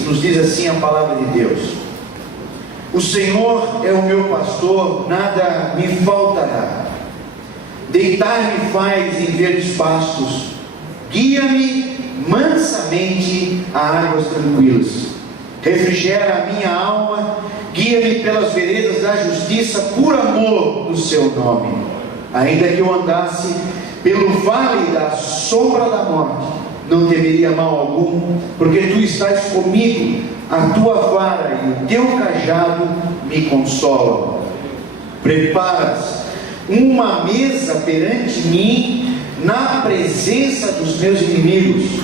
nos diz assim a palavra de Deus: o Senhor é o meu pastor, nada me faltará. Deitar-me faz em verdes pastos, guia-me mansamente a águas tranquilas. Refrigera a minha alma, guia-me pelas veredas da justiça, por amor do seu nome. Ainda que eu andasse pelo vale da sombra da morte, não temeria mal algum, porque tu estás comigo, a tua vara e o teu cajado me consolam. Preparas uma mesa perante mim, na presença dos meus inimigos.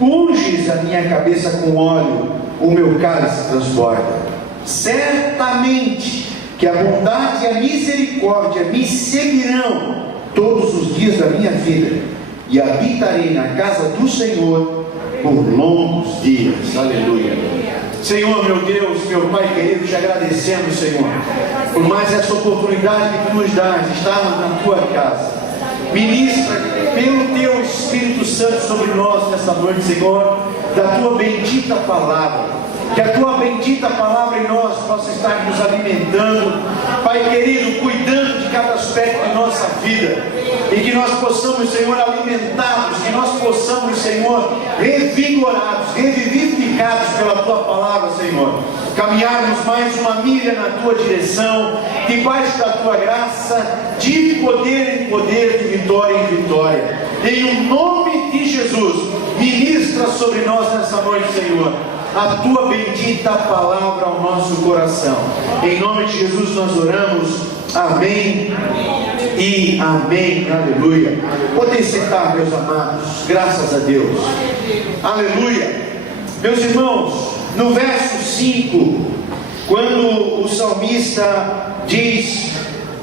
Unges a minha cabeça com óleo, o meu cálice transborda. Certamente que a bondade e a misericórdia me seguirão todos os dias da minha vida, e habitarei na casa do Senhor por longos dias. Aleluia. Senhor, meu Deus, meu Pai querido, te agradecemos, Senhor, por mais essa oportunidade que tu nos dás de estarmos na tua casa. Ministra pelo teu Espírito Santo sobre nós nesta noite, Senhor, da tua bendita palavra. Que a tua bendita palavra em nós possa estar nos alimentando, Pai querido, cuidando de cada aspecto de nossa vida, e que nós possamos, Senhor, alimentados, que nós possamos, Senhor, revigorados, revivificados pela tua palavra, Senhor, caminharmos mais uma milha na tua direção, debaixo da tua graça, de poder em poder, de vitória em vitória. Em o nome de Jesus, ministra sobre nós nessa noite, Senhor, a tua bendita palavra ao nosso coração. Em nome de Jesus nós oramos. Amém e amém. Aleluia. Podem sentar, meus amados. Graças a Deus. Aleluia. Meus irmãos, no verso 5, quando o salmista diz: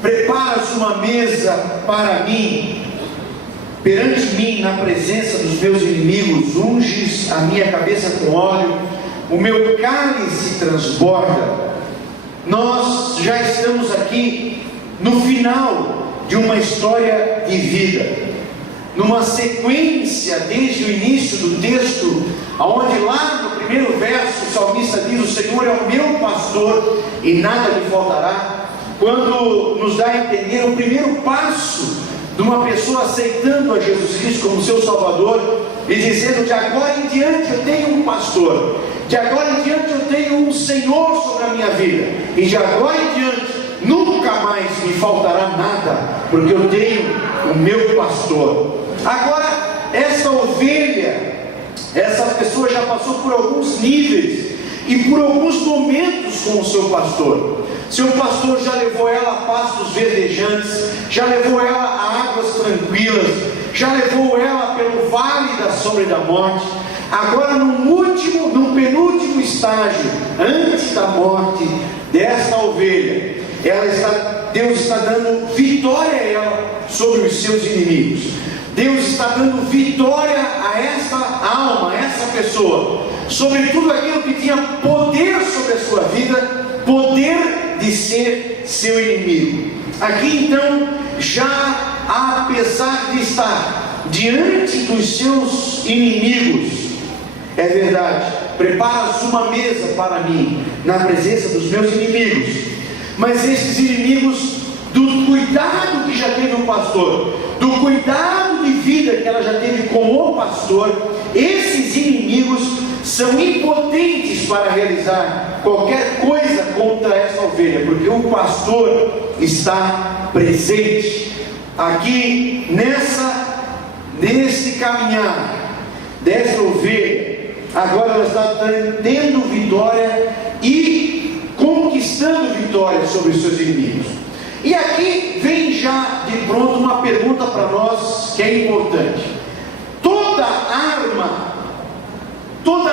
preparas uma mesa para mim, perante mim, na presença dos meus inimigos, unges a minha cabeça com óleo, o meu cálice transborda. Nós já estamos aqui no final de uma história de vida, numa sequência desde o início do texto, onde lá no primeiro verso o salmista diz: o Senhor é o meu pastor e nada me faltará, quando nos dá a entender o primeiro passo de uma pessoa aceitando a Jesus Cristo como seu Salvador e dizendo: de agora em diante eu tenho um pastor, de agora em diante eu tenho um Senhor sobre a minha vida, e de agora em diante nunca mais me faltará nada, porque eu tenho o meu pastor. Agora, essa ovelha, essa pessoa já passou por alguns níveis e por alguns momentos com o seu pastor. Seu pastor já levou ela a pastos verdejantes, já levou ela a águas tranquilas, já levou ela pelo vale da sombra e da morte. Agora, no penúltimo estágio, antes da morte desta ovelha, Deus está dando vitória a ela sobre os seus inimigos. Deus está dando vitória a esta alma, a essa pessoa, sobre tudo aquilo que tinha poder sobre a sua vida, poder de ser seu inimigo. Aqui então, já apesar de estar diante dos seus inimigos, é verdade, preparas uma mesa para mim, na presença dos meus inimigos. Mas esses inimigos, do cuidado que já teve o pastor, do cuidado de vida que ela já teve com o pastor, esses inimigos são impotentes para realizar qualquer coisa contra essa ovelha, porque o pastor está presente. Aqui nesse caminhar dessa ovelha, agora ela está tendo vitória e conquistando vitória sobre os seus inimigos. E aqui vem já de pronto uma pergunta para nós que é importante. Toda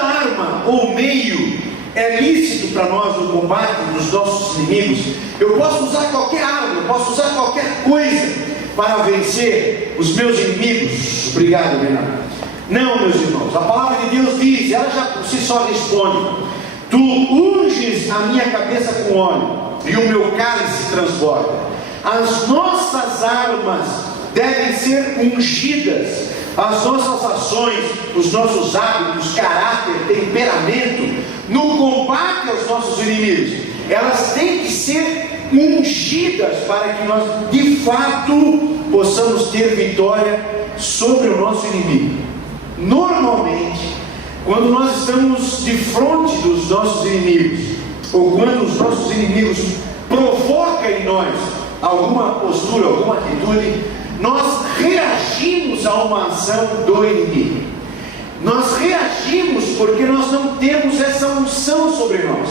arma ou meio é lícito para nós no combate dos nossos inimigos. Eu posso usar qualquer arma, eu posso usar qualquer coisa para vencer os meus inimigos. Obrigado, Renato. Não, meus irmãos, a palavra de Deus diz, ela já por si só responde: tu unges a minha cabeça com óleo e o meu cálice transborda. As nossas armas devem ser ungidas, as nossas ações, os nossos hábitos, caráter, temperamento, no combate aos nossos inimigos, elas têm que ser ungidas para que nós de fato possamos ter vitória sobre o nosso inimigo. Normalmente, quando nós estamos de frente dos nossos inimigos, ou quando os nossos inimigos provocam em nós alguma postura, alguma atitude, nós reagimos a uma ação do inimigo. Nós reagimos porque nós não temos essa unção sobre nós.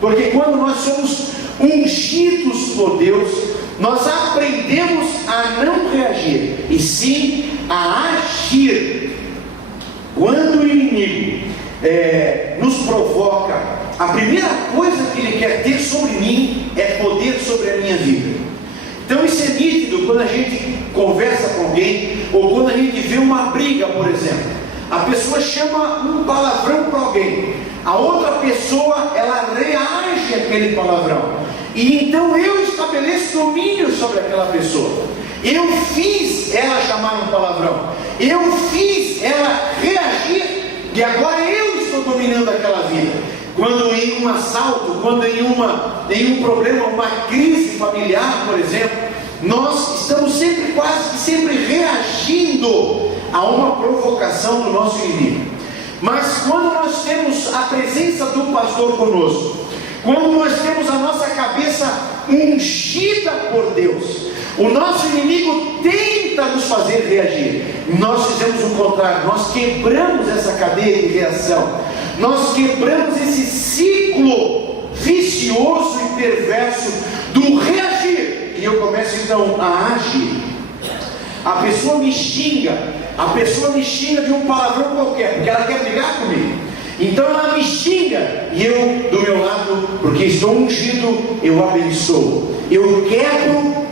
Porque quando nós somos ungidos por Deus, nós aprendemos a não reagir, e sim a agir. Quando o inimigo nos provoca, a primeira coisa que ele quer ter sobre mim é poder sobre a minha vida. Então isso é nítido quando a gente conversa com alguém, ou quando a gente vê uma briga, por exemplo. A pessoa chama um palavrão para alguém, a outra pessoa, ela reage àquele palavrão, e então eu estabeleço domínio sobre aquela pessoa. Eu fiz ela chamar um palavrão, eu fiz ela reagir, e agora eu estou dominando aquela vida. Quando em um assalto, quando em um problema, uma crise familiar, por exemplo, nós estamos sempre, quase que sempre reagindo a uma provocação do nosso inimigo. Mas quando nós temos a presença do pastor conosco, quando nós temos a nossa cabeça ungida por Deus, o nosso inimigo tenta nos fazer reagir. Nós fizemos o contrário, nós quebramos essa cadeia de reação, nós quebramos esse ciclo vicioso e perverso do reagir, e eu começo então a agir. A pessoa me xinga de um palavrão qualquer, porque ela quer brigar comigo. Então ela me xinga, e eu, do meu lado, porque estou ungido, eu abençoo. Eu quebro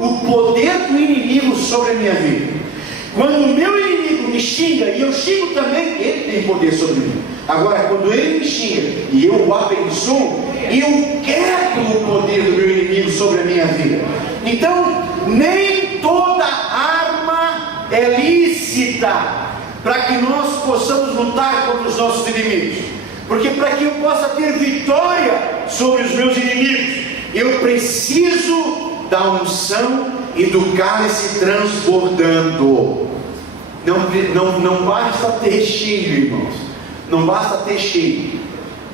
o poder do inimigo sobre a minha vida. Quando o meu inimigo me xinga, e eu xingo também, ele tem poder sobre mim. Agora, quando ele me xinga, e eu o abençoo, eu quebro o poder do meu inimigo sobre a minha vida. Então, nem toda arma é lícita para que nós possamos lutar contra os nossos inimigos. Porque para que eu possa ter vitória sobre os meus inimigos, eu preciso da unção e do cálice transbordando. Não basta ter cheio, irmãos. Não basta ter cheio.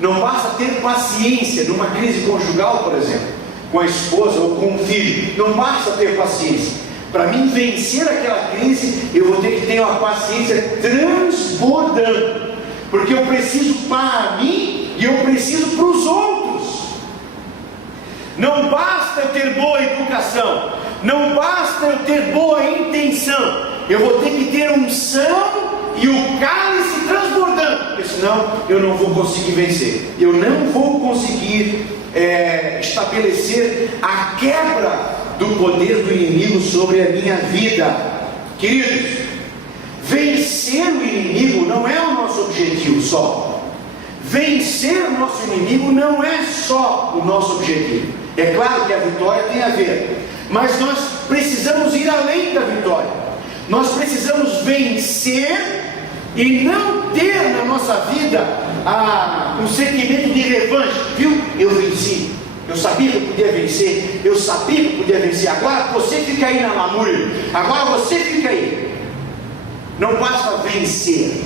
Não basta ter paciência numa crise conjugal, por exemplo, com a esposa ou com o filho. Não basta ter paciência. Para mim vencer aquela crise, eu vou ter que ter uma paciência transbordando. Porque eu preciso para mim e eu preciso para os outros. Não basta eu ter boa educação, não basta eu ter boa intenção, eu vou ter que ter unção e o cálice transbordando, porque senão eu não vou conseguir vencer, eu não vou conseguir estabelecer a quebra do poder do inimigo sobre a minha vida. Queridos, vencer o inimigo não é o nosso objetivo só. Vencer o nosso inimigo não é só o nosso objetivo. É claro que a vitória tem a ver, mas nós precisamos ir além da vitória. Nós precisamos vencer e não ter na nossa vida um sentimento de revanche. Viu? Eu venci. Eu sabia que eu podia vencer. Eu sabia que eu podia vencer. Agora você fica aí na lamúria. Agora você fica aí. Não basta vencer.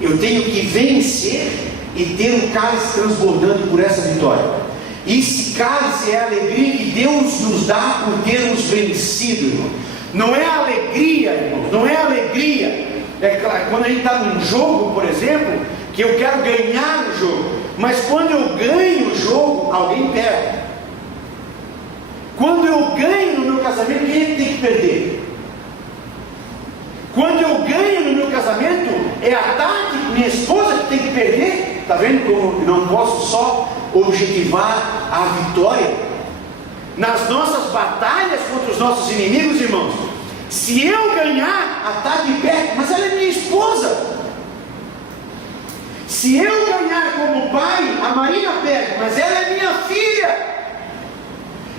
Eu tenho que vencer e ter um cálice transbordando por essa vitória. Esse cálice é a alegria que Deus nos dá por termos vencido, irmão. Não é alegria, irmão. Não é alegria. É claro, quando a gente está num jogo, por exemplo, que eu quero ganhar o jogo. Mas quando eu ganho o jogo, alguém perde. Quando eu ganho no meu casamento, quem é que tem que perder? Quando eu ganho no meu casamento, é a Tati, minha esposa, que tem que perder. Está vendo como não posso só objetivar a vitória? Nas nossas batalhas contra os nossos inimigos, irmãos, se eu ganhar, a Tati perde, mas ela é minha esposa. Se eu ganhar como pai, a Marina perde, mas ela é minha filha.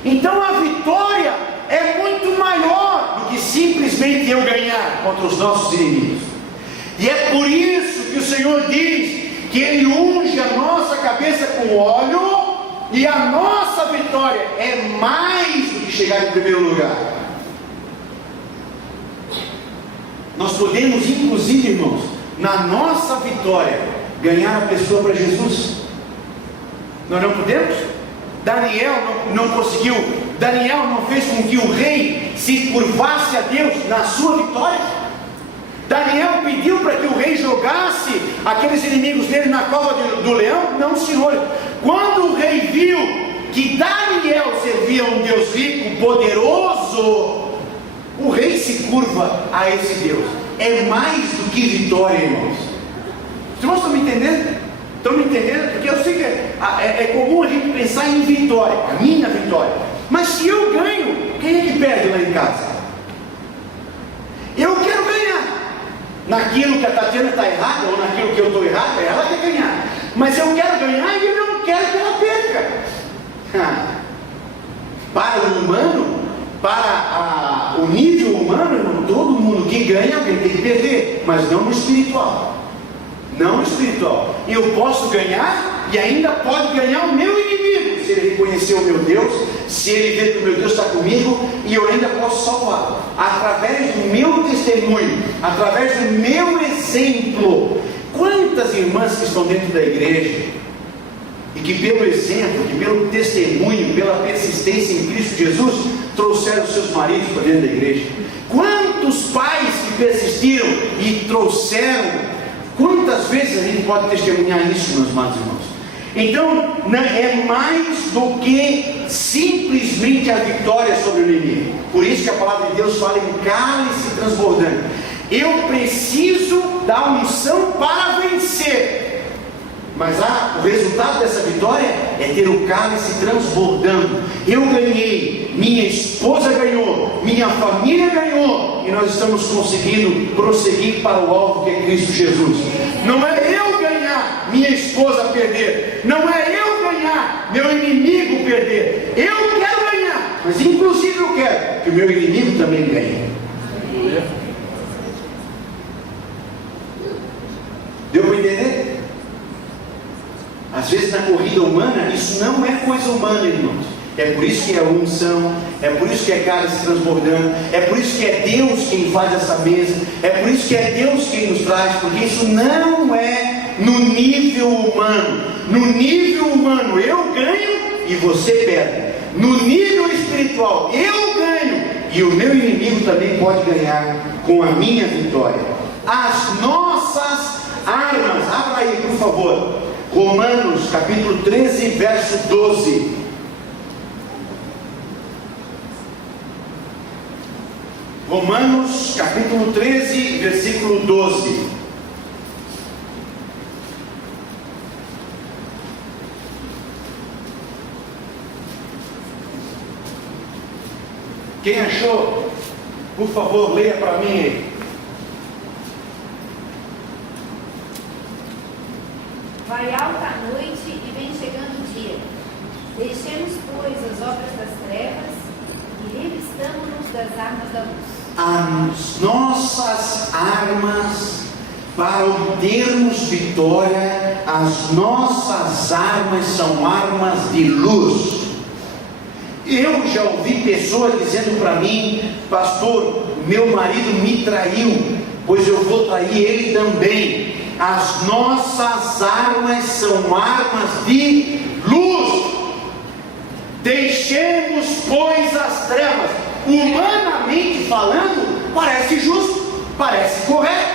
Então a vitória é muito maior do que simplesmente eu ganhar contra os nossos inimigos. E é por isso que o Senhor diz que Ele unge a nossa cabeça com óleo, e a nossa vitória é mais do que chegar em primeiro lugar. Nós podemos, inclusive, irmãos, na nossa vitória, ganhar a pessoa para Jesus. Nós não podemos? Daniel não conseguiu. Daniel não fez com que o rei se curvasse a Deus na sua vitória. Daniel pediu para que o rei jogasse aqueles inimigos dele na cova do leão? Não, senhor. Quando o rei viu que Daniel servia a um Deus rico, poderoso, o rei se curva a esse Deus. É mais do que vitória, irmãos. Os irmãos estão me entendendo? Estão me entendendo? Porque eu sei que é comum a gente pensar em vitória, a minha vitória. Mas se eu ganho, quem é que perde lá em casa? Eu quero ganhar. Naquilo que a Tatiana está errada, ou naquilo que eu estou errado, ela quer ganhar. Mas eu quero ganhar e eu não quero que ela perca. Para o humano, para o nível humano, irmão, todo mundo que ganha, alguém tem que perder. Mas não no espiritual. Não no espiritual. Eu posso ganhar e ainda pode ganhar o meu inimigo, se ele reconhecer o meu Deus, se ele ver que o meu Deus está comigo, e eu ainda posso salvá-lo através do meu testemunho, através do meu exemplo. Quantas irmãs que estão dentro da igreja e que pelo exemplo, que pelo testemunho, pela persistência em Cristo Jesus, trouxeram seus maridos para dentro da igreja? Quantos pais que persistiram e trouxeram? Quantas vezes a gente pode testemunhar isso, meus amados irmãos? Então, é mais do que simplesmente a vitória sobre o inimigo. Por isso que a palavra de Deus fala em cálice transbordante. Eu preciso da unção para vencer. Mas o resultado dessa vitória é ter o cálice transbordando. Eu ganhei, minha esposa ganhou, minha família ganhou, e nós estamos conseguindo prosseguir para o alvo que é Cristo Jesus. Não é eu ganhar, minha esposa perder. Não é eu ganhar, meu inimigo perder. Eu quero ganhar, mas inclusive eu quero que o meu inimigo também ganhe. Deu para entender? Às vezes na corrida humana, isso não é coisa humana, irmãos. É por isso que é unção, é por isso que é cálice transbordando, é por isso que é Deus quem faz essa mesa, é por isso que é Deus quem nos traz, porque isso não é no nível humano. No nível humano eu ganho e você perde. No nível espiritual eu ganho e o meu inimigo também pode ganhar com a minha vitória. As nossas armas, abra aí por favor, Romanos capítulo 13, verso 12. Romanos capítulo 13, versículo 12. Quem achou, por favor, leia para mim aí. Vai alta a noite e vem chegando o dia. Deixemos, pois, as obras das trevas e revistamo-nos das armas da luz. As nossas armas, para obtermos vitória, as nossas armas são armas de luz. Eu já ouvi pessoas dizendo para mim: pastor, meu marido me traiu, pois eu vou trair ele também. As nossas armas são armas de luz. Deixemos, pois, as trevas. Humanamente falando, parece justo, parece correto.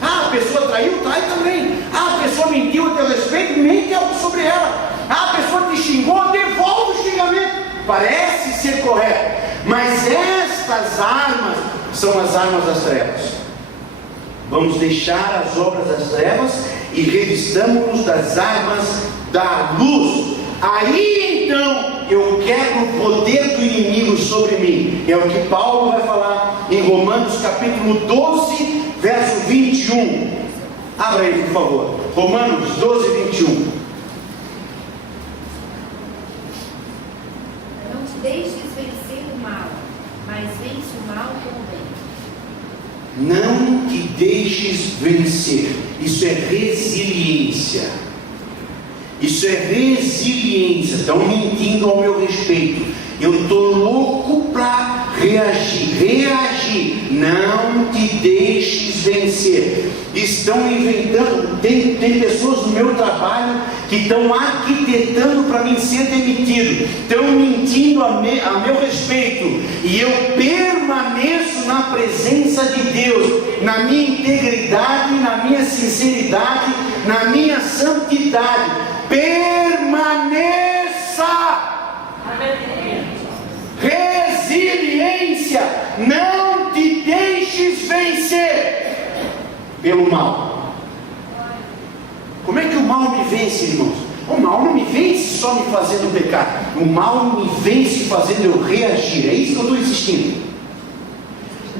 A pessoa traiu, trai também. A pessoa mentiu a teu respeito, mente sobre ela. A pessoa te xingou, devolve o xingamento. Parece ser correto, mas estas armas são as armas das trevas. Vamos deixar as obras das trevas e revistamos-nos das armas da luz. Aí então eu quero o poder do inimigo sobre mim. É o que Paulo vai falar em Romanos capítulo 12, verso 21. Abra aí, por favor. Romanos 12, 21. Não te deixes vencer o mal, mas vence o mal com o bem. Não te deixes vencer. Isso é resiliência. Isso é resiliência. Estão mentindo ao meu respeito. Eu estou louco para reagir. Não te deixes vencer. Estão inventando. Tem pessoas no meu trabalho que estão arquitetando para mim ser demitido. Estão mentindo a meu respeito. E eu permaneço na presença de Deus, na minha integridade, na minha sinceridade, na minha santidade. Permaneça. Resiliência. Não te deixes vencer pelo mal. Como é que o mal me vence, irmãos? O mal não me vence só me fazendo pecar. O mal me vence fazendo eu reagir. É isso que eu estou insistindo.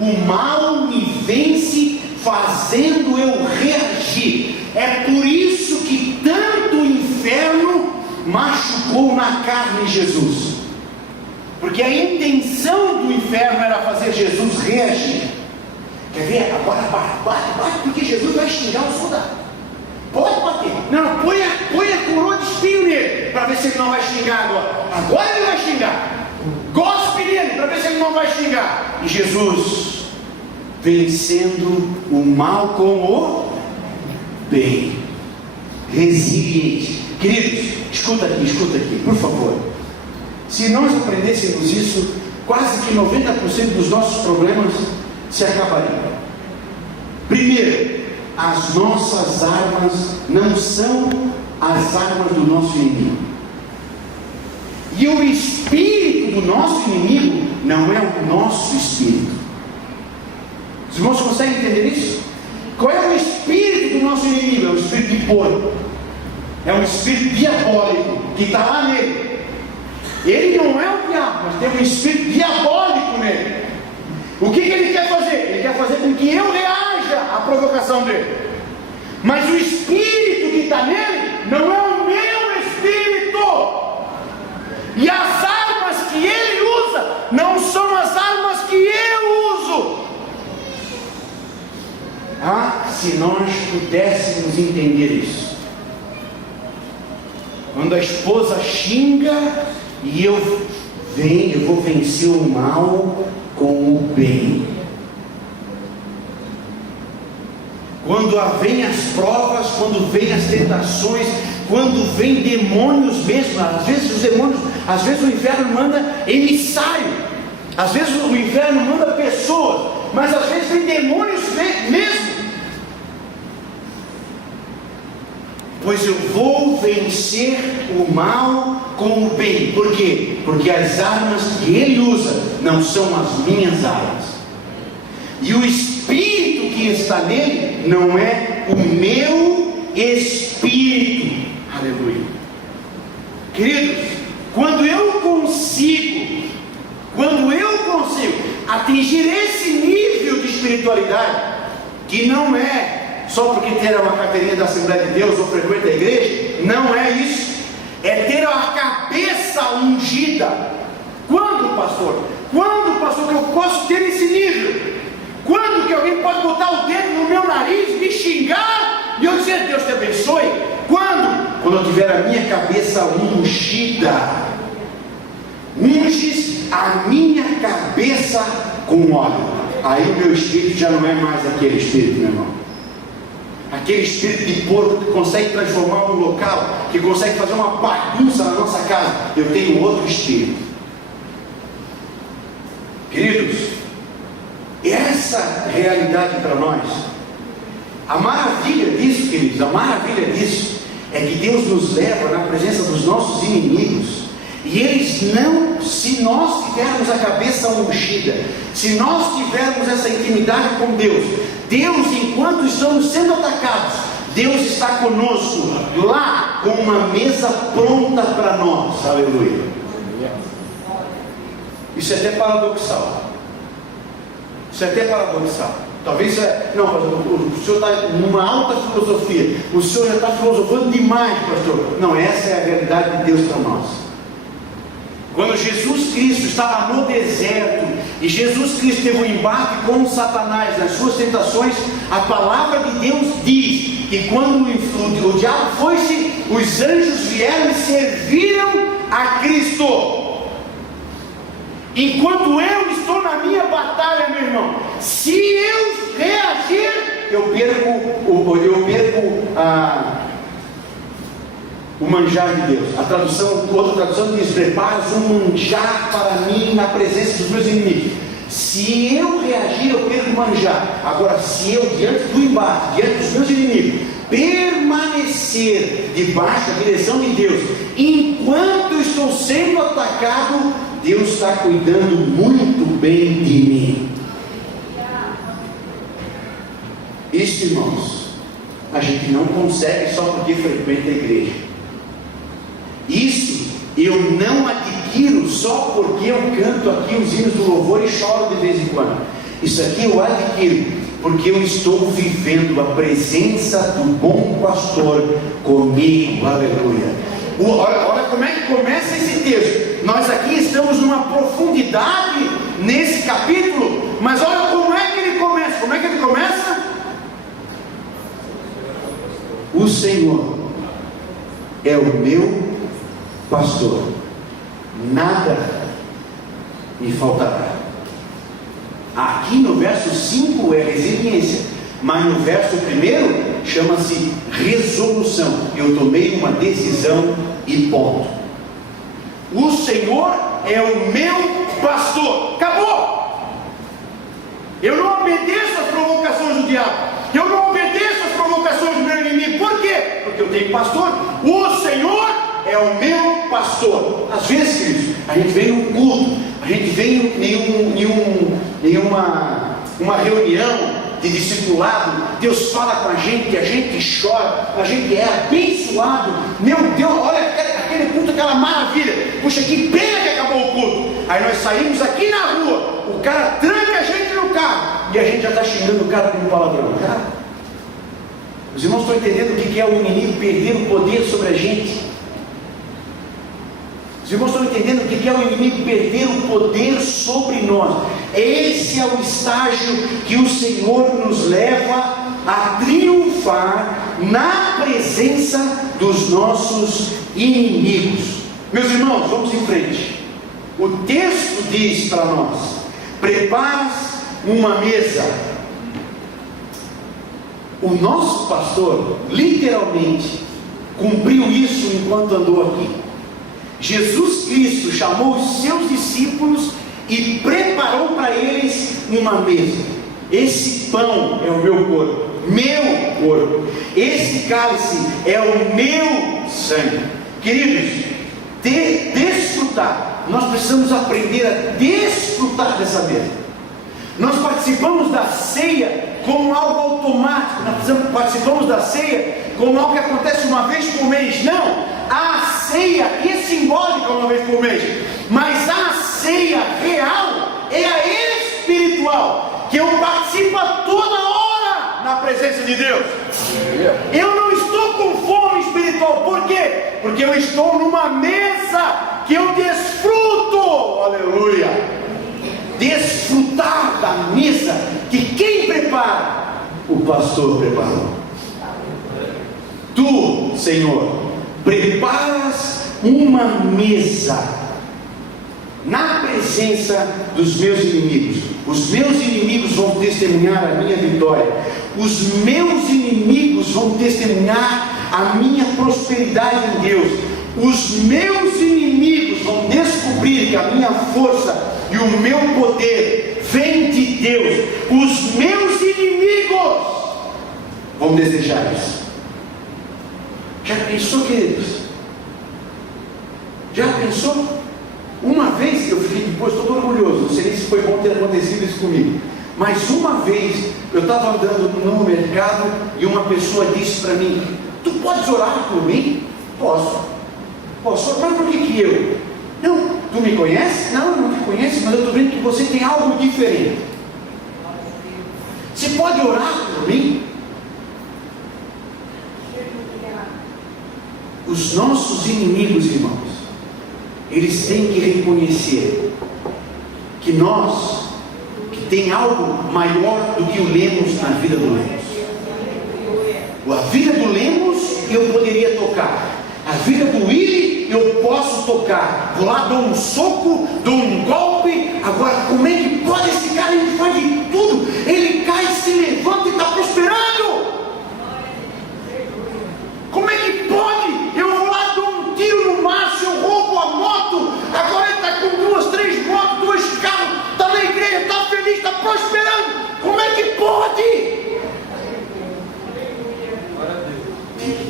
O mal me vence fazendo eu reagir. É por isso que tanto o inferno machucou na carne Jesus. Porque a intenção do inferno era fazer Jesus reagir. Quer ver? Agora bate, porque Jesus vai xingar o soldado. Pode bater. Não, põe a coroa de espinho nele, para ver se ele não vai xingar agora. Agora ele vai xingar. Gospe nele, para ver se ele não vai xingar. E Jesus vencendo o mal com o bem. Resiliente. Queridos, escuta aqui, por favor. Se nós aprendêssemos isso, quase que 90% dos nossos problemas se acabariam. Primeiro, as nossas armas não são as armas do nosso inimigo. E o espírito do nosso inimigo não é o nosso espírito. Os irmãos conseguem entender isso? Qual é o espírito do nosso inimigo? É o espírito de porco. É um espírito diabólico que está lá nele. Ele não é o diabo, mas tem um espírito diabólico nele. O que ele quer fazer? Ele quer fazer com que eu reaja à provocação dele. Mas o espírito que está nele não é o meu espírito. E as armas que ele usa não são as armas que eu uso. Se nós pudéssemos entender isso. Quando a esposa xinga e eu vou vencer o mal com o bem. Quando vem as provas, quando vem as tentações, quando vem demônios mesmo, às vezes os demônios, às vezes o inferno manda emissário, às vezes o inferno manda pessoas, mas às vezes vem demônios mesmo. Pois eu vou vencer o mal com o bem. Por quê? Porque as armas que ele usa não são as minhas armas. E o espírito que está nele não é o meu espírito. Aleluia. Queridos, quando eu consigo atingir esse nível de espiritualidade, que não é só porque ter uma carteirinha da Assembleia de Deus ou frequenta a igreja, não é isso. É ter a cabeça ungida. Quando, pastor? Quando, pastor, que eu posso ter esse nível? Quando que alguém pode botar o dedo no meu nariz, me xingar e eu dizer Deus te abençoe? Quando? Quando eu tiver a minha cabeça ungida. Unges a minha cabeça com óleo. Aí o meu espírito já não é mais aquele espírito, meu irmão. Aquele espírito de porco que consegue transformar um local, que consegue fazer uma bagunça na nossa casa. Eu tenho outro espírito. Queridos, essa realidade para nós, a maravilha disso, queridos, a maravilha disso é que Deus nos leva na presença dos nossos inimigos. E eles não, se nós tivermos a cabeça ungida, se nós tivermos essa intimidade com Deus, enquanto estamos sendo atacados, Deus está conosco lá com uma mesa pronta para nós. Aleluia. Isso é até paradoxal. Talvez, não, pastor, o senhor está numa alta filosofia, o senhor já está filosofando demais, pastor. Não, essa é a realidade de Deus para nós. Quando Jesus Cristo estava no deserto, e Jesus Cristo teve um embate com Satanás nas suas tentações, a palavra de Deus diz que quando o diabo foi-se, os anjos vieram e serviram a Cristo. Enquanto eu estou na minha batalha, meu irmão, se eu reagir, eu perco o manjar de Deus. Outra tradução diz: preparas um manjar para mim na presença dos meus inimigos. Se eu reagir, eu perco o manjar. Agora, se eu, diante do embate, diante dos meus inimigos, permanecer debaixo da direção de Deus, enquanto eu estou sendo atacado, Deus está cuidando muito bem de mim. Isso, irmãos, a gente não consegue só porque frequenta a igreja. Isso eu não adquiro só porque eu canto aqui os hinos do louvor e choro de vez em quando. Isso aqui eu adquiro porque eu estou vivendo a presença do bom pastor comigo. Aleluia. Olha como é que começa esse texto. Nós aqui estamos numa profundidade nesse capítulo, mas olha como é que ele começa. Como é que ele começa? O Senhor é o meu pastor, nada me faltará. Aqui no verso 5 é resiliência, mas no verso 1 chama-se resolução. Eu tomei uma decisão e ponto. O Senhor é o meu pastor. Acabou. Eu não obedeço às provocações do diabo. Eu não obedeço às provocações do meu inimigo. Por quê? Porque eu tenho pastor. O Senhor é o meu pastor. Às vezes, queridos, a gente vem num culto, a gente vem em uma reunião de discipulado, Deus fala com a gente chora, a gente é abençoado. Meu Deus, olha aquele culto, aquela maravilha. Puxa, que pena que acabou o culto. Aí nós saímos aqui na rua, o cara tranca a gente no carro e a gente já está xingando o cara como palavrão. Cara, os irmãos estão entendendo o que é o inimigo perder o poder sobre a gente? Os irmãos estão entendendo o que é o inimigo perder o poder sobre nós? Esse é o estágio que o Senhor nos leva a triunfar na presença dos nossos inimigos. Meus irmãos, vamos em frente. O texto diz para nós: preparas uma mesa. O nosso pastor literalmente cumpriu isso enquanto andou aqui. Jesus Cristo chamou os seus discípulos e preparou para eles uma mesa. Esse pão é o meu corpo, meu corpo. Esse cálice é o meu sangue. Queridos, desfrutar. Nós precisamos aprender a desfrutar dessa mesa. Nós participamos da ceia como algo automático. Nós participamos da ceia como algo que acontece uma vez por mês. Não, a ceia é simbólica uma vez por mês, mas a ceia real é a espiritual, que eu participo a toda hora na presença de Deus. Eu não estou com fome espiritual. Por quê? Porque eu estou numa mesa que eu desfruto. Aleluia. Desfrutar da mesa que quem prepara? O pastor preparou. Tu, Senhor, preparas uma mesa na presença dos meus inimigos. Os meus inimigos vão testemunhar a minha vitória. Os meus inimigos vão testemunhar a minha prosperidade em Deus. Os meus inimigos vão descobrir que a minha força e o meu poder vem de Deus. Os meus inimigos vão desejar isso. Já pensou, queridos? Já pensou? Uma vez eu fiquei depois todo orgulhoso, não sei nem se foi bom ter acontecido isso comigo, mas uma vez eu estava andando no mercado e uma pessoa disse para mim: tu podes orar por mim? Posso, mas por que eu? Não, tu me conhece? Não te conheço, mas eu estou vendo que você tem algo diferente. Você pode orar por mim? Os nossos inimigos, irmãos, eles têm que reconhecer que nós tem algo maior do que o Lemos na vida do Lemos. A vida do Lemos eu poderia tocar. A vida do Willy eu posso tocar. Vou lá, dou um soco, dou um golpe. Agora, como é que pode esse cara? Ele faz de tudo. Ele cai, se levanta e está prosperando. Como é que pode? Eu vou lá, dou um tiro no macho, eu roubo a moto. Agora ele está com 2, 3 motos, 2 carros. Está na igreja, está feliz, está prosperando. Como é que pode?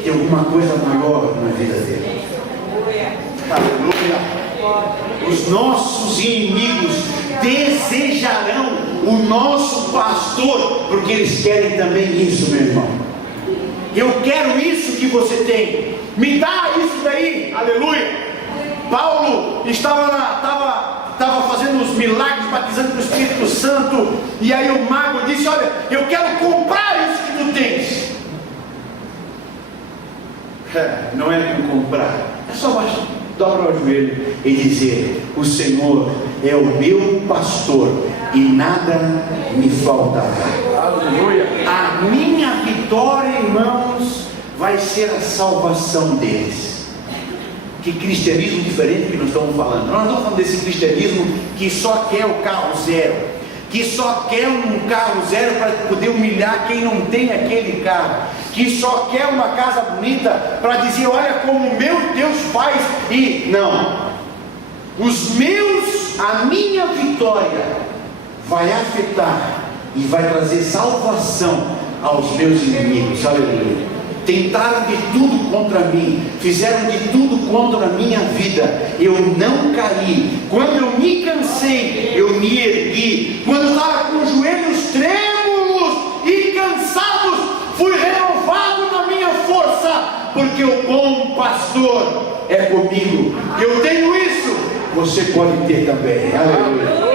Tem alguma coisa maior na vida dele. Aleluia. Os nossos inimigos desejarão o nosso pastor, porque eles querem também isso, meu irmão. Eu quero isso que você tem. Me dá isso daí. Aleluia. Paulo estava fazendo os milagres, batizando com o Espírito Santo, e aí o mago disse: olha, eu quero comprar isso que tu tens. Não é como comprar, é só dobrar o joelho e dizer: o Senhor é o meu pastor e nada me faltará. Aleluia. A minha vitória, irmãos, vai ser a salvação deles. Que cristianismo diferente que nós estamos falando. Nós não estamos falando desse cristianismo que só quer o carro zero, que só quer um carro zero para poder humilhar quem não tem aquele carro, que só quer uma casa bonita para dizer: olha como meu Deus faz. E não, a minha vitória vai afetar e vai trazer salvação aos meus inimigos. Aleluia. Tentaram de tudo contra mim, fizeram de tudo contra a minha vida, eu não caí. Quando eu me cansei, eu me ergui. Quando eu estava com os joelhos trêmulos e cansados, fui renovado na minha força, porque o bom pastor é comigo. Eu tenho isso, você pode ter também. Aleluia.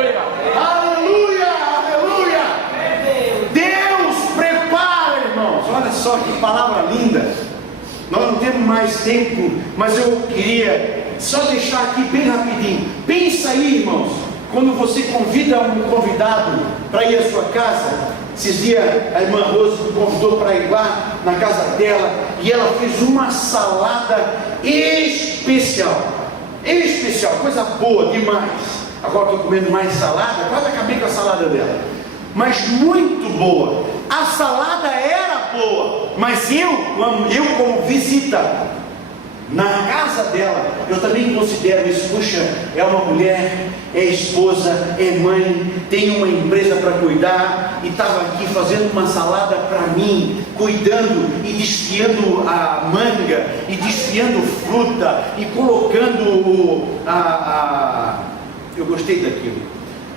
Olha só que palavra linda. Nós não temos mais tempo, mas eu queria só deixar aqui bem rapidinho. Pensa aí, irmãos, quando você convida um convidado para ir à sua casa. Esses dias a irmã Rose me convidou para ir lá na casa dela, e ela fez uma salada especial, coisa boa demais. Agora estou comendo mais salada, quase acabei com a salada dela, mas muito boa. A salada era boa, mas eu como visita na casa dela, eu também considero isso. Puxa, é uma mulher, é esposa, é mãe, tem uma empresa para cuidar, e estava aqui fazendo uma salada para mim, cuidando e desfiando a manga, e desfiando fruta, e colocando eu gostei daquilo,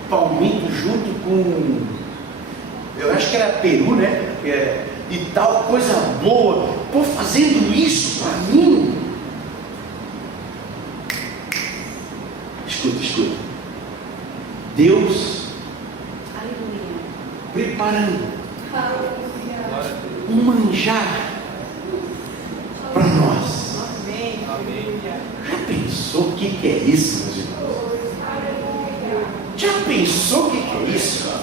palmito junto com, eu acho que era peru, né? E tal, coisa boa. Pô, fazendo isso para mim. Escuta. Deus, aleluia, preparando um manjar para nós. Já pensou o que é isso, meus irmãos? Já pensou o que é isso?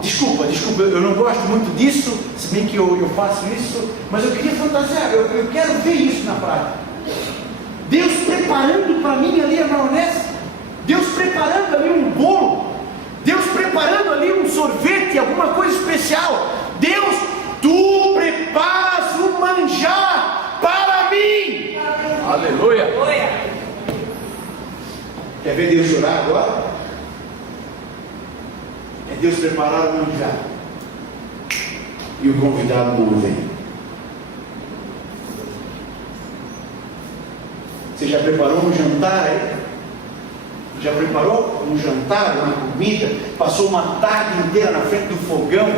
Desculpa, eu não gosto muito disso, se bem que eu faço isso, mas eu queria fantasiar, eu quero ver isso na prática. Deus preparando para mim ali a maionese, Deus preparando ali um bolo, Deus preparando ali um sorvete, alguma coisa especial. Deus, tu preparas o manjar para mim. Aleluia. Quer ver Deus chorar agora? É Deus preparar o manjar e o convidado não vem. Você já preparou um jantar aí? Já preparou um jantar, uma comida? Passou uma tarde inteira na frente do fogão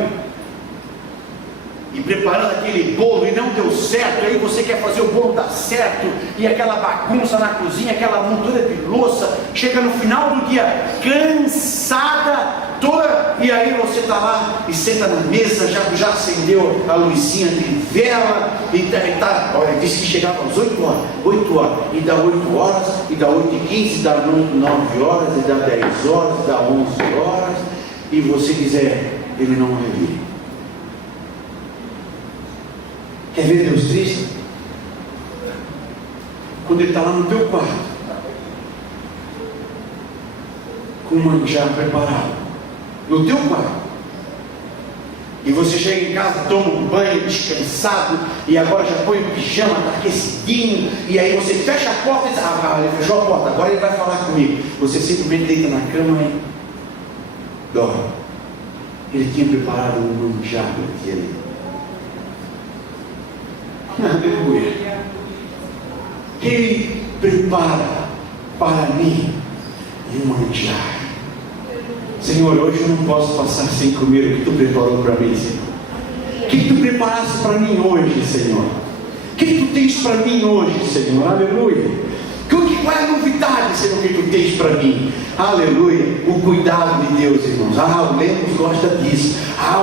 e preparando aquele bolo e não deu certo, aí você quer fazer o bolo dar certo, e aquela bagunça na cozinha, aquela montura de louça, chega no final do dia cansada, toda, e aí você está lá e senta na mesa, já acendeu a luzinha de vela, olha, disse que chegava às 8 horas, e dá 8 horas, e dá 8h15, dá 9 horas, e dá 10 horas, dá 11 horas, e você quiser, ele não vai vir. Quer ver Deus triste? Quando ele está lá no teu quarto, com um manjar preparado, no teu quarto, e você chega em casa, toma um banho, descansado, e agora já põe o pijama, está aquecidinho, e aí você fecha a porta e diz, ele fechou a porta, agora ele vai falar comigo. Você simplesmente deita na cama e dorme. Ele tinha preparado um manjar para ti ali. Aleluia. Ele prepara para mim um manjar. Senhor, hoje eu não posso passar sem comer o que Tu preparou para mim, Senhor. O que Tu preparaste para mim hoje, Senhor? O que Tu tens para mim hoje, Senhor? Aleluia. Qual é a novidade, Senhor, que Tu tens para mim? Aleluia. O cuidado de Deus, irmãos. O Lemos gosta disso.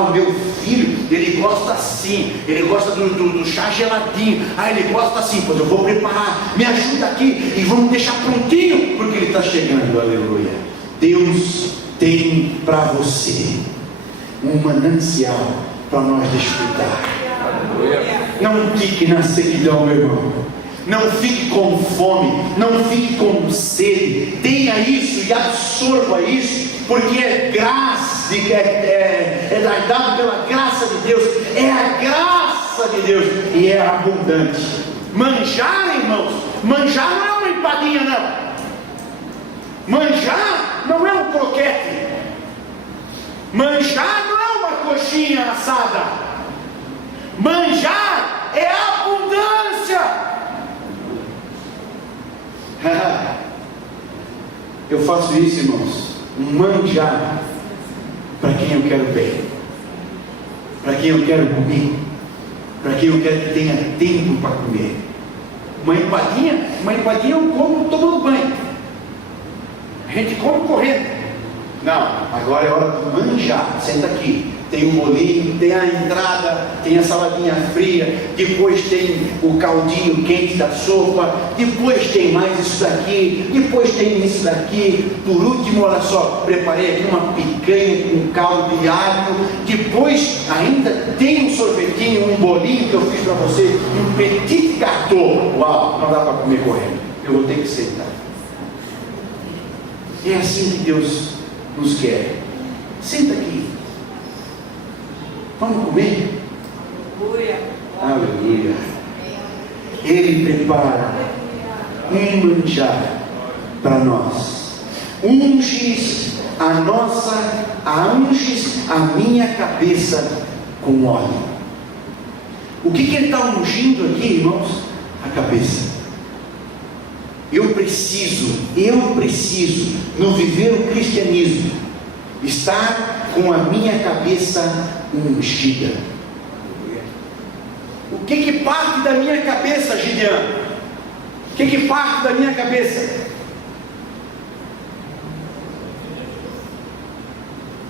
O meu filho, ele gosta assim. Ele gosta do chá geladinho. Ele gosta assim. Pois eu vou preparar. Me ajuda aqui e vamos deixar prontinho, porque ele está chegando. Aleluia. Deus tem para você um manancial para nós desfrutar. Não fique na sequidão, meu irmão. Não fique com fome, não fique com sede. Tenha isso e absorva isso, porque é graça, é dado pela graça de Deus. É a graça de Deus e é abundante. Manjar, irmãos, manjar não é uma empadinha, não. Manjar não é um croquete. Manjar não é uma coxinha assada. Manjar é abundância. Eu faço isso, irmãos, um manjar para quem eu quero bem, para quem eu quero comer, para quem eu quero que tenha tempo para comer. Uma empadinha eu como tomando banho. A gente come correndo. Não, agora é hora de manjar. Senta aqui, tem o bolinho, tem a entrada, tem a saladinha fria, depois tem o caldinho quente da sopa, depois tem mais isso daqui, depois tem isso daqui, por último, olha só, preparei aqui uma picanha com caldo de alho, depois ainda tem um sorvetinho, um bolinho que eu fiz para você, um petit gâteau. Uau, não dá para comer correndo, eu vou ter que sentar. É assim que Deus nos quer. Senta aqui. Vamos comer? Aleluia. Ele prepara um manjar para nós. Unges a minha cabeça com óleo. O que ele está ungindo aqui, irmãos? A cabeça. Eu preciso, no viver o cristianismo, estar com a minha cabeça ungida. O que parte da minha cabeça, Gideão? O que parte da minha cabeça?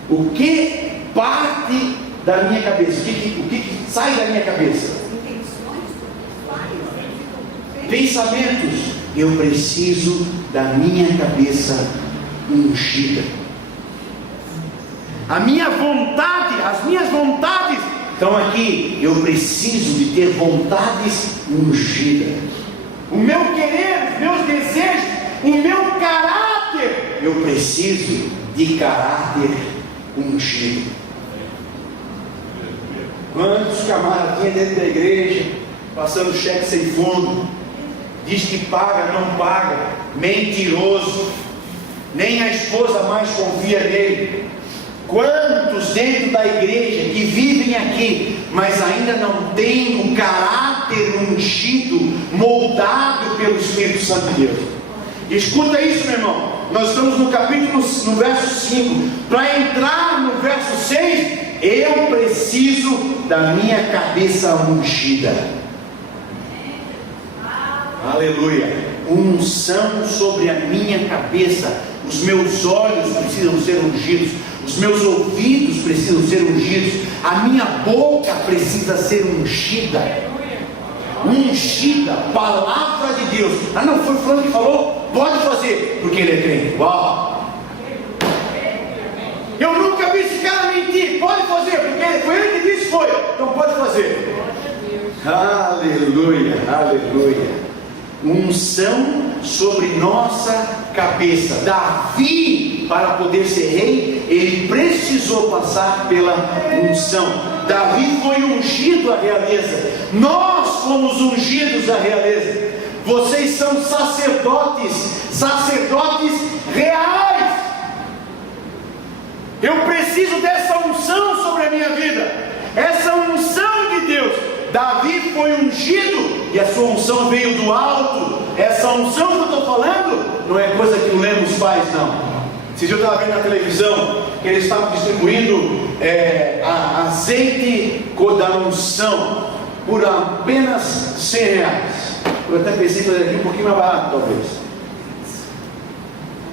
O que parte da minha cabeça? O que sai da minha cabeça? Pensamentos. Eu preciso da minha cabeça ungida. A minha vontade, as minhas vontades estão aqui. Eu preciso de ter vontades ungidas. O meu querer, os meus desejos, o meu caráter, eu preciso de caráter ungido. Quantos camaradinhas dentro da igreja, passando cheque sem fundo, diz que paga, não paga, mentiroso, nem a esposa mais confia nele. Quantos dentro da igreja que vivem aqui, mas ainda não têm o caráter ungido, moldado pelo Espírito Santo de Deus? Escuta isso, meu irmão. Nós estamos no capítulo, no verso 5. Para entrar no verso 6, eu preciso da minha cabeça ungida. Aleluia. Unção sobre a minha cabeça. Os meus olhos precisam ser ungidos. os meus ouvidos precisam ser ungidos, a minha boca precisa ser ungida. Ungida, palavra de Deus. Ah, não, foi fulano que falou, pode fazer, porque ele é crente. Uau! Eu nunca vi esse cara mentir, pode fazer, porque foi ele que disse, foi, então pode fazer. Aleluia, aleluia. Unção sobre nossa cabeça. Davi, para poder ser rei, ele precisou passar pela unção. Davi foi ungido à realeza. Nós fomos ungidos à realeza. Vocês são sacerdotes, sacerdotes reais. Eu preciso dessa unção sobre a minha vida, essa unção de Deus. Davi foi ungido e a sua unção veio do alto. Essa unção que eu estou falando não é coisa que o Lemos faz, não. Se eu estava vendo na televisão que eles estavam distribuindo azeite da unção por apenas R$100. Eu até pensei que aqui um pouquinho mais barato, talvez.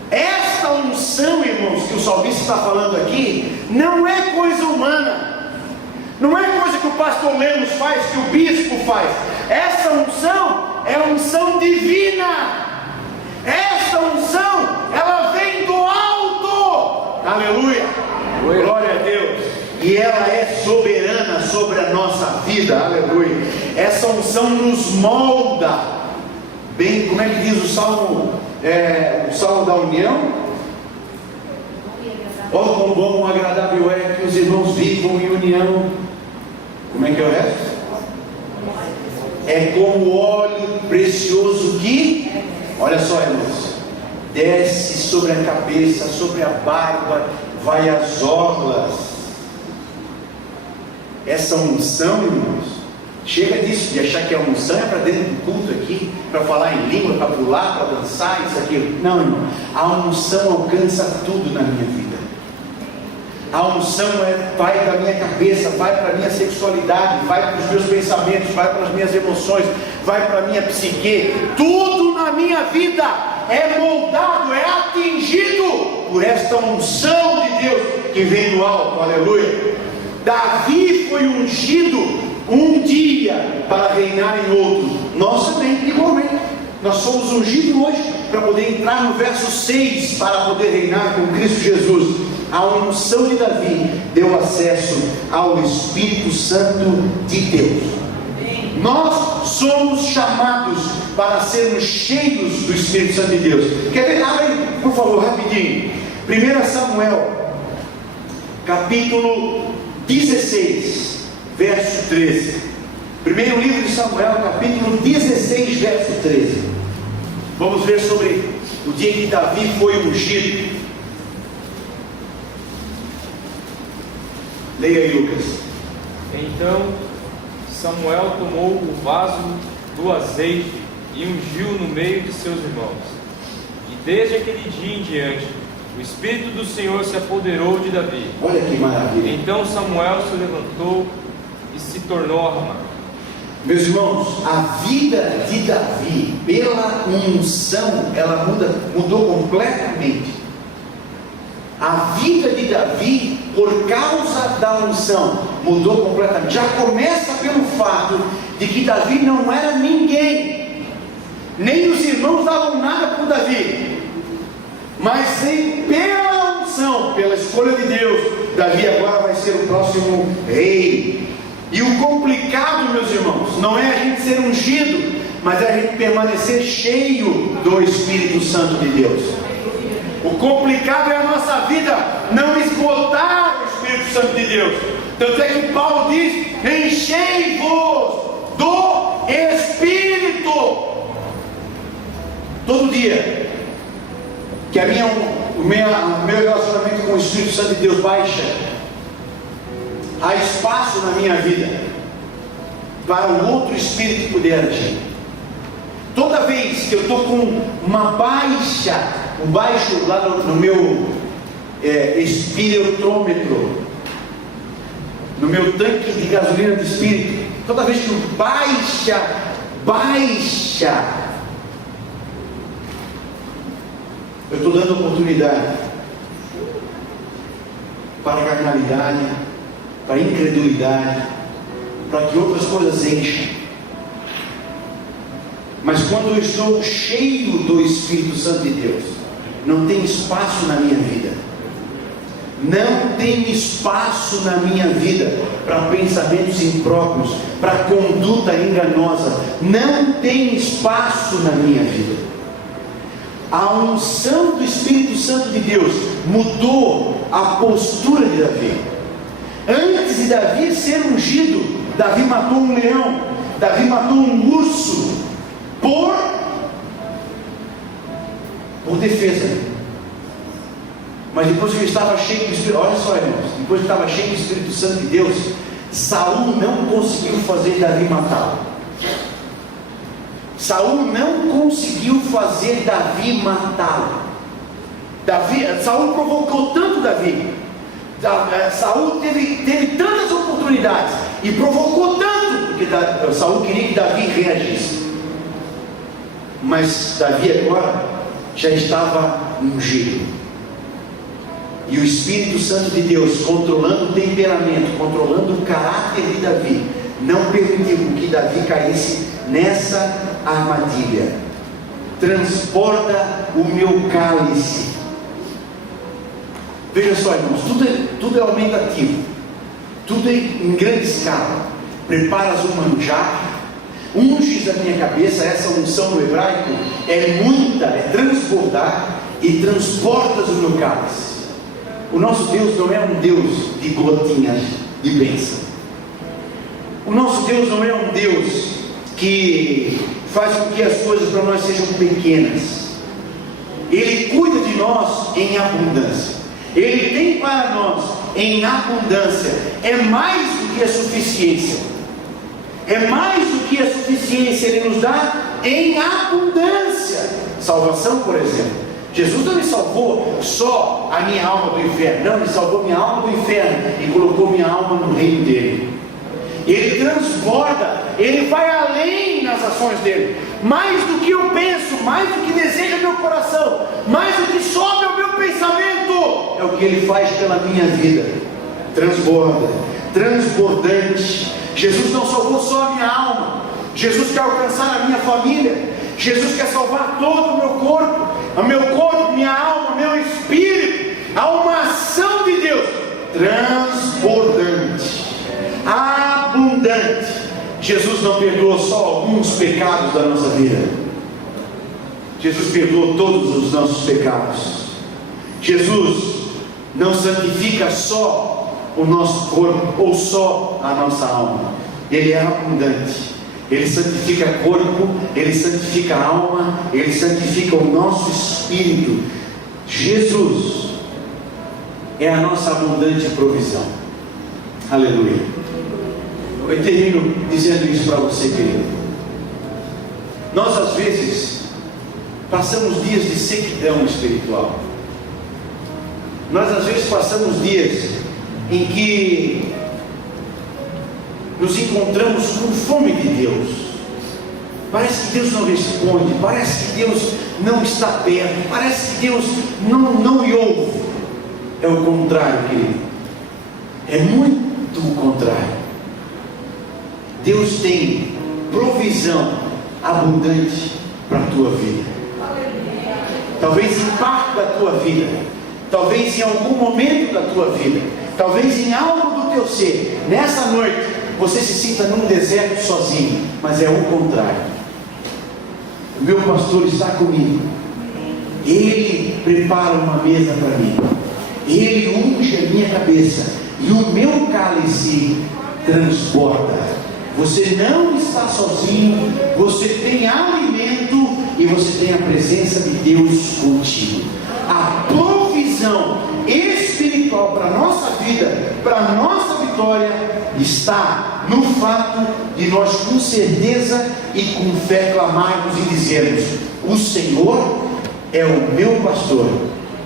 Esta unção, irmãos, que o salmista está falando aqui, não é coisa humana. Não é coisa que o pastor Lemos faz, que o bispo faz. Essa unção é unção divina. Essa unção, ela vem do alto. Aleluia. Glória a Deus. E ela é soberana sobre a nossa vida. Aleluia. Essa unção nos molda. Bem, como é que diz o Salmo? O Salmo da União. Ó, quão bom, agradável é que os irmãos vivam em união. Como é que é o resto? É como óleo precioso que, olha só, irmãos, desce sobre a cabeça, sobre a barba, vai às orlas. Essa unção, irmãos, chega disso, de achar que a unção é para dentro do culto aqui, para falar em língua, para pular, para dançar, isso, aquilo. Não, irmão, a unção alcança tudo na minha vida. A unção vai para a minha cabeça, vai para a minha sexualidade, vai para os meus pensamentos, vai para as minhas emoções, vai para a minha psique. Tudo na minha vida é moldado, é atingido por esta unção de Deus que vem do alto. Aleluia. Davi foi ungido um dia para reinar em outro. Nós também, igualmente. Nós somos ungidos hoje para poder entrar no verso 6, para poder reinar com Cristo Jesus. A unção de Davi deu acesso ao Espírito Santo de Deus. Nós somos chamados para sermos cheios do Espírito Santo de Deus. Quer ver? Abre aí, por favor, rapidinho. 1 Samuel, capítulo 16, verso 13. Primeiro livro de Samuel, capítulo 16, verso 13. Vamos ver sobre o dia que Davi foi ungido. Leia aí, Lucas. Então Samuel tomou o vaso do azeite e ungiu no meio de seus irmãos. E desde aquele dia em diante, o Espírito do Senhor se apoderou de Davi. Olha que maravilha. Então Samuel se levantou e se tornou armado. Meus irmãos, a vida de Davi, pela unção, ela mudou completamente. A vida de Davi, por causa da unção, mudou completamente. Já começa pelo fato de que Davi não era ninguém, nem os irmãos davam nada por Davi, mas pela unção, pela escolha de Deus, Davi agora vai ser o próximo rei. E o complicado, meus irmãos, não é a gente ser ungido, mas é a gente permanecer cheio do Espírito Santo de Deus. O complicado é a nossa vida não esgotar o Espírito Santo de Deus. Tanto é que Paulo diz: enchei-vos do Espírito. Todo dia que o meu relacionamento com o Espírito Santo de Deus baixa, há espaço na minha vida para um outro Espírito poder agir. Toda vez que eu estou com uma baixa, um baixo lá no meu espirotrômetro, no meu tanque de gasolina de espírito, toda vez que baixa, eu estou dando oportunidade para a carnalidade, para a incredulidade, para que outras coisas enchem. Mas quando eu estou cheio do Espírito Santo de Deus, não tem espaço na minha vida. Não tem espaço na minha vida para pensamentos impróprios, para conduta enganosa. Não tem espaço na minha vida. A unção do Espírito Santo de Deus mudou a postura de Davi. Antes de Davi ser ungido, Davi matou um leão, Davi matou um urso por defesa. Mas depois que ele estava cheio do Espírito, olha só, irmãos, depois que estava cheio do Espírito Santo de Deus, Saul não conseguiu fazer Davi matá-lo. Saul não conseguiu fazer Davi matá-lo. Saul provocou tanto Davi. Saul teve tantas oportunidades e provocou tanto, porque Saul queria que Davi reagisse. Mas Davi agora já estava ungido. E o Espírito Santo de Deus, controlando o temperamento, controlando o caráter de Davi, não permitiu que Davi caísse nessa armadilha. Transborda o meu cálice. Veja só, irmãos, tudo é aumentativo, tudo é em grande escala. Preparas um manjar, unges a minha cabeça. Essa unção no hebraico é muita, é transbordar, e transportas o meu cálice. O nosso Deus não é um Deus de gotinhas de bênção. O nosso Deus não é um Deus que faz com que as coisas para nós sejam pequenas. Ele cuida de nós em abundância. Ele tem para nós em abundância. É mais do que a suficiência. É mais do que a suficiência. Ele nos dá em abundância. Salvação, por exemplo. Jesus não me salvou só a minha alma do inferno. Não, Ele salvou minha alma do inferno e colocou minha alma no reino dele. Ele transborda, Ele vai além nas ações dele. Mais do que eu penso, mais do que deseja meu coração, mais do que sobe ao meu pensamento, é o que Ele faz pela minha vida. Transborda, transbordante. Jesus não salvou só a minha alma. Jesus quer alcançar a minha família. Jesus quer salvar todo o meu corpo, minha alma, meu espírito. Há uma ação de Deus transbordante, abundante. Jesus não perdoou só alguns pecados da nossa vida. Jesus perdoou todos os nossos pecados. Jesus não santifica só o nosso corpo ou só a nossa alma. Ele é abundante. Ele santifica corpo, Ele santifica alma, Ele santifica o nosso espírito. Jesus é a nossa abundante provisão. Aleluia. Eu termino dizendo isso para você, querido. Nós às vezes passamos dias de sequidão espiritual. Nós às vezes passamos dias em que nos encontramos com fome de Deus. Parece que Deus não responde, parece que Deus não está perto, parece que Deus não me ouve. É o contrário, querido. É muito o contrário. Deus tem provisão abundante para a tua vida. Talvez em parte da tua vida, talvez em algum momento da tua vida, talvez em algo do teu ser. Nessa noite você se sinta num deserto sozinho, mas é o contrário. O meu pastor está comigo. Ele prepara uma mesa para mim. Ele unge a minha cabeça e o meu cálice transborda. Você não está sozinho. Você tem alimento e você tem a presença de Deus contigo. A provisão espiritual para a nossa vida, para a nossa vitória, está no fato de nós com certeza e com fé clamarmos e dizermos: o Senhor é o meu pastor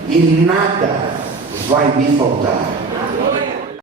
e nada vai me faltar.